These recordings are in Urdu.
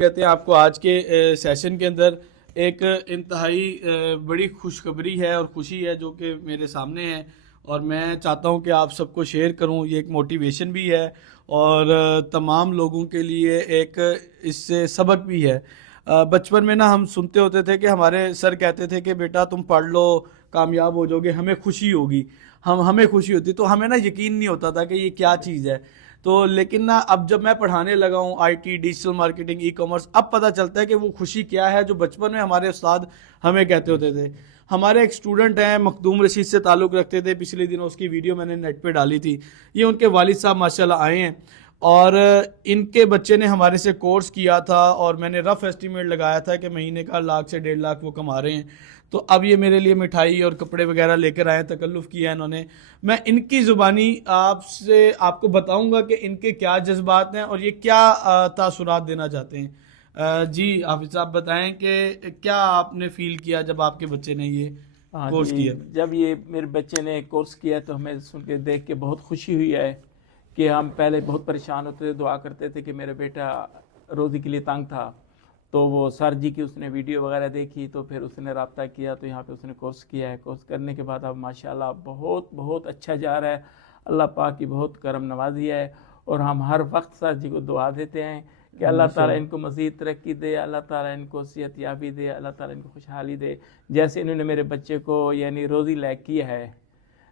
کہتے ہیں آپ کو آج کے سیشن کے اندر ایک انتہائی بڑی خوشخبری ہے اور خوشی ہے جو کہ میرے سامنے ہے، اور میں چاہتا ہوں کہ آپ سب کو شیئر کروں. یہ ایک موٹیویشن بھی ہے اور تمام لوگوں کے لیے ایک اس سے سبق بھی ہے. بچپن میں نا ہم سنتے ہوتے تھے کہ ہمارے سر کہتے تھے کہ بیٹا تم پڑھ لو، کامیاب ہو جاؤ گے، ہمیں خوشی ہوگی. ہمیں خوشی ہوتی تو ہمیں نا یقین نہیں ہوتا تھا کہ یہ کیا چیز ہے. تو لیکن نا اب جب میں پڑھانے لگا ہوں I T, digital marketing, e commerce, اب پتہ چلتا ہے کہ وہ خوشی کیا ہے جو بچپن میں ہمارے استاد ہمیں کہتے ہوتے تھے. ہمارے ایک اسٹوڈنٹ ہیں مخدوم رشید سے تعلق رکھتے تھے، پچھلے دنوں اس کی ویڈیو میں نے نیٹ پہ ڈالی تھی. یہ ان کے والد صاحب ماشاءاللہ آئے ہیں اور ان کے بچے نے ہمارے سے کورس کیا تھا اور میں نے رف ایسٹیمیٹ لگایا تھا کہ مہینے کا 1 لاکھ سے 1.5 لاکھ وہ کما رہے ہیں. تو اب یہ میرے لیے مٹھائی اور کپڑے وغیرہ لے کر آئے، تکلف کیا انہوں نے. میں ان کی زبانی آپ کو بتاؤں گا کہ ان کے کیا جذبات ہیں اور یہ کیا تاثرات دینا چاہتے ہیں. جی حافظ صاحب بتائیں کہ کیا آپ نے فیل کیا جب آپ کے بچے نے یہ کورس کیا؟ جب یہ میرے بچے نے کورس کیا تو ہمیں سن کے دیکھ کے بہت خوشی ہوئی ہے کہ ہم پہلے بہت پریشان ہوتے تھے، دعا کرتے تھے کہ میرا بیٹا روزی کے لیے تنگ تھا. تو وہ سر جی کی اس نے ویڈیو وغیرہ دیکھی تو پھر اس نے رابطہ کیا، تو یہاں پہ اس نے کورس کیا ہے. کورس کرنے کے بعد اب ماشاءاللہ بہت بہت اچھا جا رہا ہے. اللہ پاک کی بہت کرم نوازی ہے اور ہم ہر وقت سر جی کو دعا دیتے ہیں کہ اللہ تعالیٰ ان کو مزید ترقی دے، اللہ تعالیٰ ان کو صحت یابی دے، اللہ تعالیٰ ان کو خوشحالی دے، جیسے انہوں نے میرے بچے کو یعنی روزی لائق کی ہے.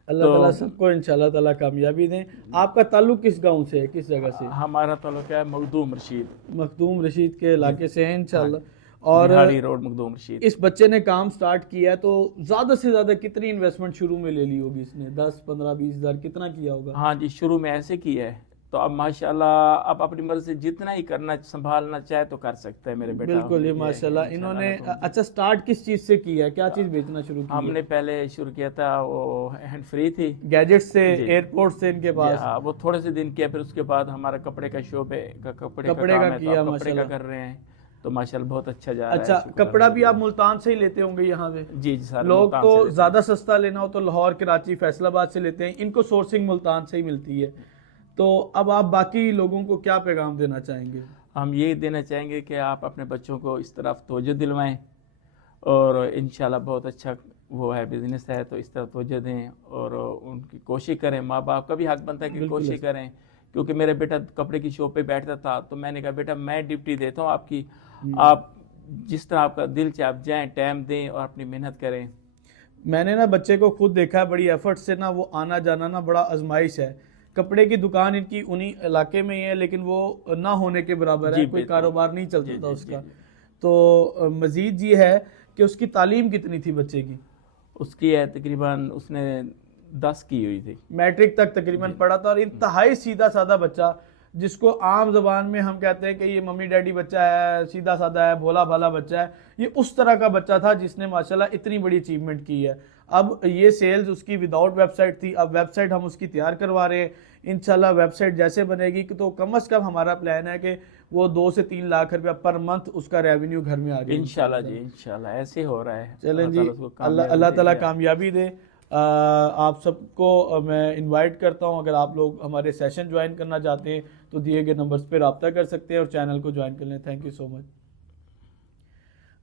اللہ تعالیٰ سب کو انشاءاللہ تعالیٰ کامیابی دیں. آپ کا تعلق کس گاؤں سے ہے، کس جگہ سے؟ ہمارا تعلق ہے مخدوم رشید، مخدوم رشید کے علاقے سے ہیں انشاءاللہ. اور بہاڑی روڈ مخدوم رشید. اس بچے نے کام سٹارٹ کیا ہے تو زیادہ سے زیادہ کتنی انویسٹمنٹ شروع میں لے لی ہوگی اس نے؟ 10 15 20 ہزار کتنا کیا ہوگا؟ ہاں جی، شروع میں ایسے کی ہے. تو اب ماشاءاللہ اب اپنی مرضی سے جتنا ہی کرنا سنبھالنا چاہے تو کر سکتا ہے میرے بیٹا. بالکل یہ ماشاءاللہ. انہوں نے اچھا سٹارٹ کس چیز سے کیا ہے، کیا چیز بیچنا شروع کی؟ ہم نے پہلے شروع کیا تھا وہ ہینڈ فری تھی، گیجٹ سے، ایئرپورٹ سے ان کے پاس. وہ تھوڑے سے دن کیا، پھر اس کے بعد ہمارا کپڑے کا شعبے کا کپڑے کا کیا کپڑے کا کر رہے ہیں تو ماشاءاللہ بہت اچھا جا رہا ہے. اچھا کپڑا بھی آپ ملتان سے ہی لیتے ہوں گے یہاں پہ؟ جی سر. لوگ تو زیادہ سستا لینا ہو تو لاہور، کراچی، فیصل آباد سے لیتے ہیں، ان کو سورسنگ ملتان سے ہی ملتی ہے. تو اب آپ باقی لوگوں کو کیا پیغام دینا چاہیں گے؟ ہم یہ دینا چاہیں گے کہ آپ اپنے بچوں کو اس طرف توجہ دلوائیں اور انشاءاللہ بہت اچھا وہ ہے بزنس ہے تو اس طرف توجہ دیں اور ان کی کوشش کریں. ماں باپ کا بھی حق بنتا ہے کہ کوشش کریں، کیونکہ میرا بیٹا کپڑے کی شاپ پہ بیٹھتا تھا تو میں نے کہا بیٹا میں ڈپٹی دیتا ہوں آپ کی، آپ جس طرح آپ کا دل چاہے آپ جائیں، ٹائم دیں اور اپنی محنت کریں. میں نے نا بچے کو خود دیکھا ہے، بڑی ایفرٹ سے نا وہ آنا جانا نا بڑا آزمائش ہے. کپڑے کی دکان ان کی انہی علاقے میں ہی ہے لیکن وہ نہ ہونے کے برابر ہے، کوئی کاروبار نہیں چلتا تھا اس کا. تو مزید یہ ہے کہ اس کی تعلیم کتنی تھی بچے کی؟ اس کی ہے تقریباً اس نے 10 کی ہوئی تھی، میٹرک تک تقریباً پڑھا تھا. اور انتہائی سیدھا سادہ بچہ، جس کو عام زبان میں ہم کہتے ہیں کہ یہ ممی ڈیڈی بچہ ہے، سیدھا سادہ ہے، بھولا بھالا بچہ ہے، یہ اس طرح کا بچہ تھا جس نے ماشاءاللہ اتنی بڑی اچیومنٹ کی ہے. اب یہ سیلز اس کی وداؤٹ ویب سائٹ تھی، اب ویب سائٹ ہم اس کی تیار کروا رہے ہیں. انشاءاللہ ویب سائٹ جیسے بنے گی تو کم از کم ہمارا پلان ہے کہ وہ 2 سے 3 لاکھ روپیہ پر منتھ اس کا ریونیو گھر میں آ گیا. انشاءاللہ جی، انشاءاللہ ایسے ہو رہا ہے. چلیں جی، اللہ تعالیٰ کامیابی دے. آپ سب کو میں انوائٹ کرتا ہوں، اگر آپ لوگ ہمارے سیشن جوائن کرنا چاہتے ہیں تو دیے گئے نمبرز پہ رابطہ کر سکتے ہیں اور چینل کو جوائن کر لیں. تھینک یو سو مچ.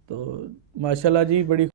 تو ماشاءاللہ جی بڑی